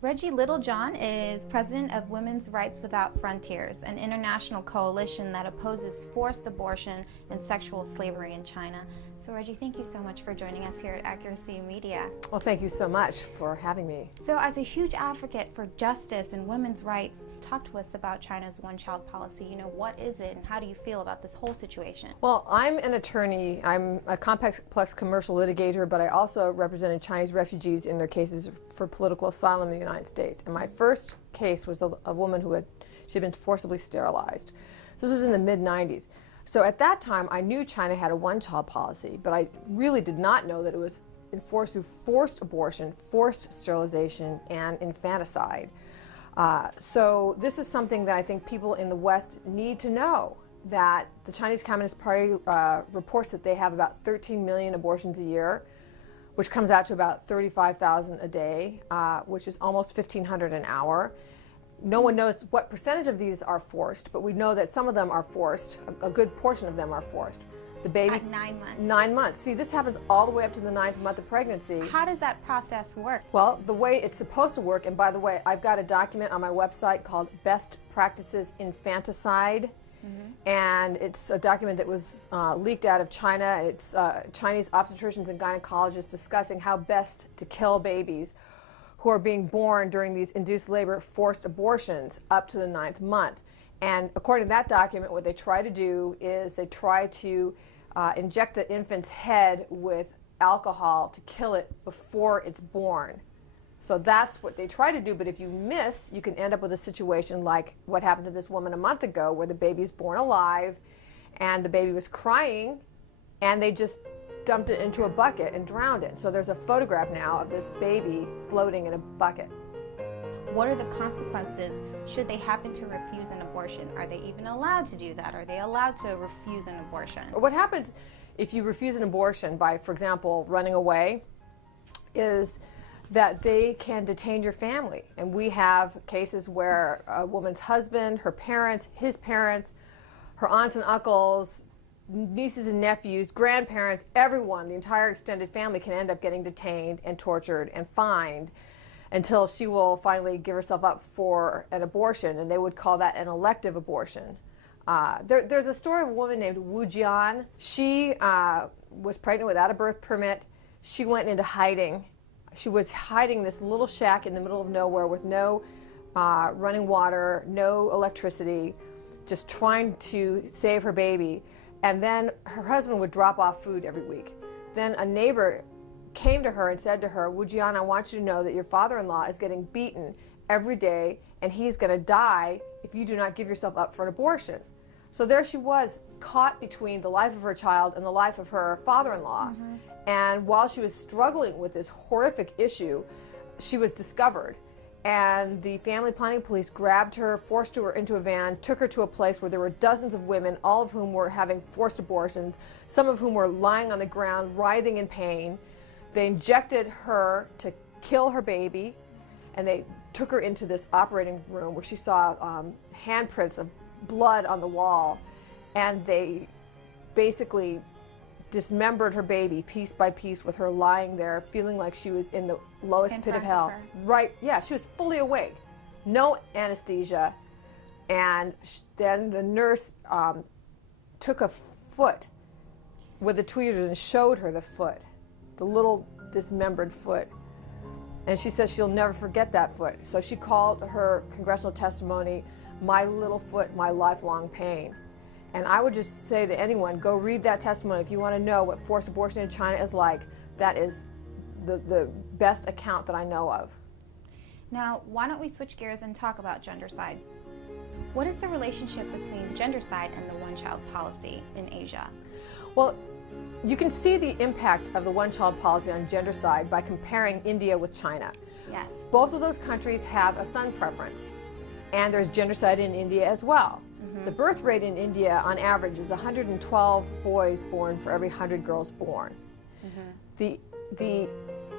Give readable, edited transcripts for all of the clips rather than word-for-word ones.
Reggie Littlejohn is president of Women's Rights Without Frontiers, an international coalition that opposes forced abortion and sexual slavery in China. So Reggie, thank you so much for joining us here at Accuracy Media. Well, thank you so much for having me. So as a huge advocate for justice and women's rights, talk to us about China's one-child policy. You know, what is it and how do you feel about this whole situation? Well, I'm an attorney. I'm a complex commercial litigator, but I also represented Chinese refugees in their cases for political asylum in the United States. And my first case was a woman who had been forcibly sterilized. This was in the mid-90s. So at that time, I knew China had a one-child policy, but I really did not know that it was enforced through forced abortion, forced sterilization, and infanticide. So this is something that I think people in the West need to know, that the Chinese Communist Party reports that they have about 13 million abortions a year, which comes out to about 35,000 a day, which is almost 1,500 an hour. No one knows what percentage of these are forced, but we know that some of them are forced. A good portion of them are forced. The baby, at 9 months. 9 months. See, this happens all the way up to the 9th month of pregnancy. How does that process work? Well, the way it's supposed to work, and by the way, I've got a document on my website called Best Practices Infanticide. And it's a document that was leaked out of China. It's Chinese obstetricians and gynecologists discussing how best to kill babies who are being born during these induced labor forced abortions up to the 9th month. And according to that document, what they try to do is they try to inject the infant's head with alcohol to kill it before it's born. So that's what they try to do, but if you miss, you can end up with a situation like what happened to this woman a month ago, where the baby's born alive and the baby was crying and they just dumped it into a bucket and drowned it. So there's a photograph now of this baby floating in a bucket. What are the consequences should they happen to refuse an abortion? Are they even allowed to do that? Are they allowed to refuse an abortion? What happens if you refuse an abortion by, for example, running away, is that they can detain your family. And we have cases where a woman's husband, her parents, his parents, her aunts and uncles, nieces and nephews, grandparents, everyone, the entire extended family can end up getting detained and tortured and fined until she will finally give herself up for an abortion, and they would call that an elective abortion. There's a story of a woman named Wu Jian. She was pregnant without a birth permit. She went into hiding. She was hiding in this little shack in the middle of nowhere with no running water, no electricity, just trying to save her baby. And then her husband would drop off food every week. Then a neighbor came to her and said to her, Wu Jian, I want you to know that your father-in-law is getting beaten every day and he's going to die if you do not give yourself up for an abortion. So there she was, caught between the life of her child and the life of her father-in-law. And while she was struggling with this horrific issue, she was discovered. And the family planning police grabbed her, forced her into a van, took her to a place where there were dozens of women, all of whom were having forced abortions, some of whom were lying on the ground, writhing in pain. They injected her to kill her baby, and they took her into this operating room where she saw handprints of blood on the wall, and they basically dismembered her baby piece by piece with her lying there, feeling like she was in the lowest pit of hell. Right, yeah, she was fully awake, no anesthesia, and then the nurse took a foot with the tweezers and showed her the foot, the little dismembered foot. And she says she'll never forget that foot. So she called her congressional testimony, "My Little Foot, My Lifelong Pain." And I would just say to anyone, go read that testimony if you want to know what forced abortion in China is like. That is the best account that I know of. Now, why don't we switch gears and talk about gendercide? What is the relationship between gendercide and the one-child policy in Asia? Well, you can see the impact of the one-child policy on gendercide by comparing India with China. Yes. Both of those countries have a son preference, and there's gendercide in India as well. The birth rate in India, on average, is 112 boys born for every 100 girls born. The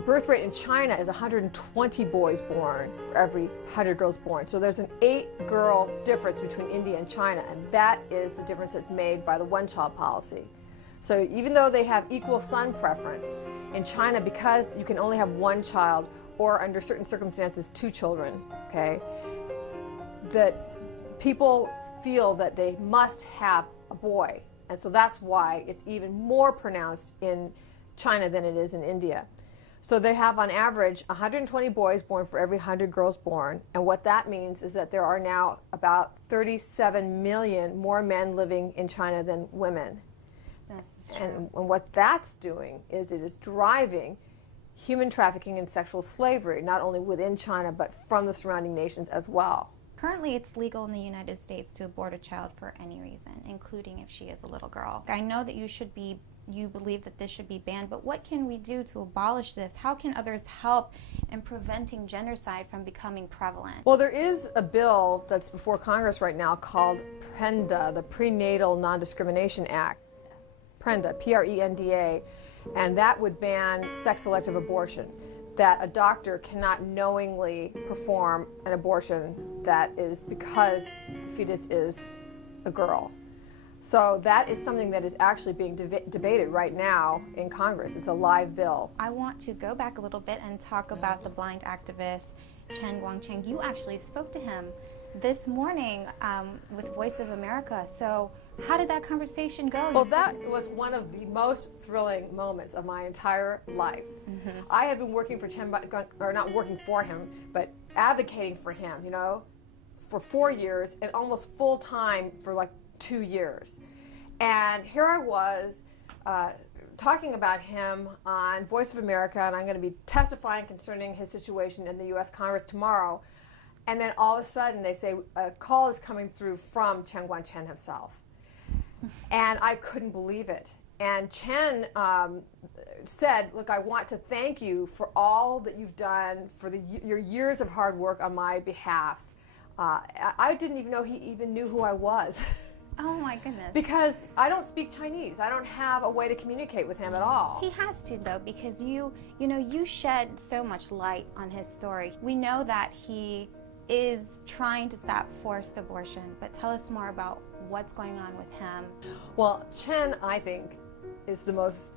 birth rate in China is 120 boys born for every 100 girls born. So there's an 8-girl difference between India and China, and that is the difference that's made by the one-child policy. So even though they have equal son preference, in China, because you can only have one child, or under certain circumstances 2 children, okay, that people feel that they must have a boy. And so that's why it's even more pronounced in China than it is in India. So they have on average 120 boys born for every 100 girls born. And what that means is that there are now about 37 million more men living in China than women. That's true. And what that's doing is it is driving human trafficking and sexual slavery, not only within China, but from the surrounding nations as well. Currently, it's legal in the United States to abort a child for any reason, including if she is a little girl. I know that you believe that this should be banned, but what can we do to abolish this? How can others help in preventing gendercide from becoming prevalent? Well, there is a bill that's before Congress right now called PRENDA, the Prenatal Non-Discrimination Act. PRENDA, P-R-E-N-D-A, and that would ban sex-selective abortion, that a doctor cannot knowingly perform an abortion that is because the fetus is a girl. So that is something that is actually being debated right now in Congress. It's a live bill. I want to go back a little bit and talk about the blind activist Chen Guangcheng. You actually spoke to him this morning with Voice of America. So how did that conversation go? Well, that was one of the most thrilling moments of my entire life. Mm-hmm. I have been working for Chen, or not working for him, but advocating for him, you know, for 4 years and almost full time for like 2 years. And here I was talking about him on Voice of America, and I'm going to be testifying concerning his situation in the U.S. Congress tomorrow. And then all of a sudden they say a call is coming through from Chen Guangcheng himself. And I couldn't believe it. And Chen said, look, I want to thank you for all that you've done, for your years of hard work on my behalf. I didn't even know he even knew who I was. Oh my goodness. Because I don't speak Chinese. I don't have a way to communicate with him at all. He has to, though, because you shed so much light on his story. We know that he is trying to stop forced abortion, but tell us more about what's going on with him. Well, Chen, I think, is the most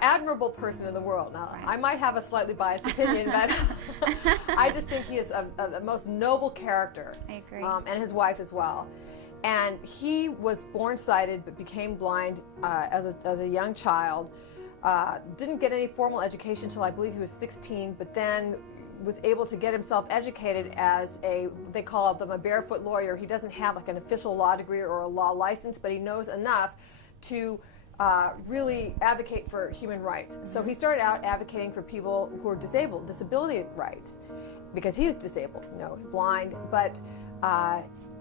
admirable person in the world. Now, right. I might have a slightly biased opinion, but I just think he is the most noble character. I agree. And his wife as well. And he was born sighted but became blind as a young child. Didn't get any formal education until I believe he was 16, but then was able to get himself educated as they call them a barefoot lawyer. He doesn't have like an official law degree or a law license, but he knows enough to really advocate for human rights. So he started out advocating for people who are disabled, disability rights, because he was disabled, blind, but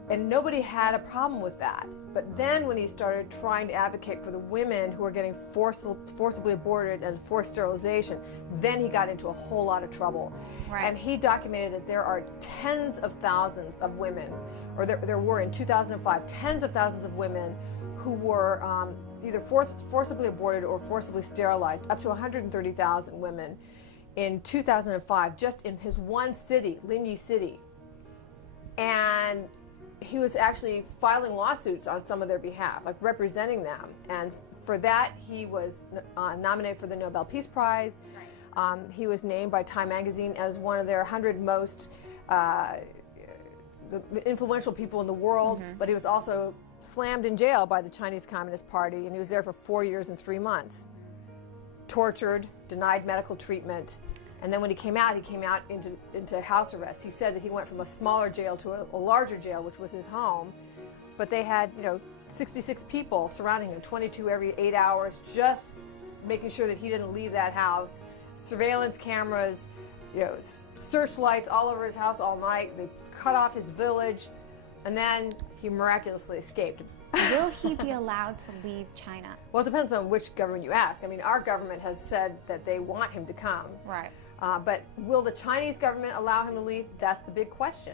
and nobody had a problem with that. But then when he started trying to advocate for the women who are getting forcibly aborted and forced sterilization, then he got into a whole lot of trouble. Right. And he documented that there are tens of thousands of women, or there were in 2005, tens of thousands of women who were either forcibly aborted or forcibly sterilized, up to 130,000 women in 2005, just in his one city, Linyi City. And he was actually filing lawsuits on some of their behalf, like representing them. And for that, he was nominated for the Nobel Peace Prize. Right. He was named by Time magazine as one of their 100 most influential people in the world, mm-hmm. But he was also slammed in jail by the Chinese Communist Party, and he was there for 4 years and 3 months. Tortured, denied medical treatment. And then when he came out into house arrest. He said that he went from a smaller jail to a larger jail, which was his home. But they had, 66 people surrounding him, 22 every 8 hours, just making sure that he didn't leave that house. Surveillance cameras, searchlights all over his house all night. They cut off his village, and then he miraculously escaped. Will he be allowed to leave China? Well, it depends on which government you ask. I mean, our government has said that they want him to come. Right. But will the Chinese government allow him to leave? That's the big question.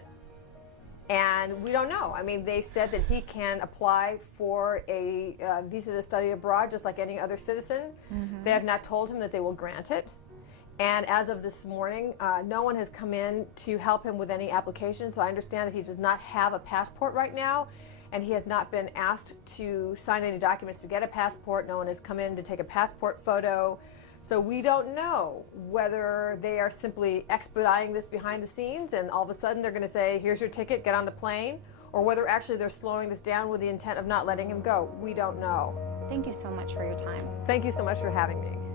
And we don't know. I mean, they said that he can apply for a visa to study abroad just like any other citizen. Mm-hmm. They have not told him that they will grant it. And as of this morning, no one has come in to help him with any application. So I understand that he does not have a passport right now, and he has not been asked to sign any documents to get a passport. No one has come in to take a passport photo. So we don't know whether they are simply expediting this behind the scenes and all of a sudden they're going to say, here's your ticket, get on the plane, or whether actually they're slowing this down with the intent of not letting him go. We don't know. Thank you so much for your time. Thank you so much for having me.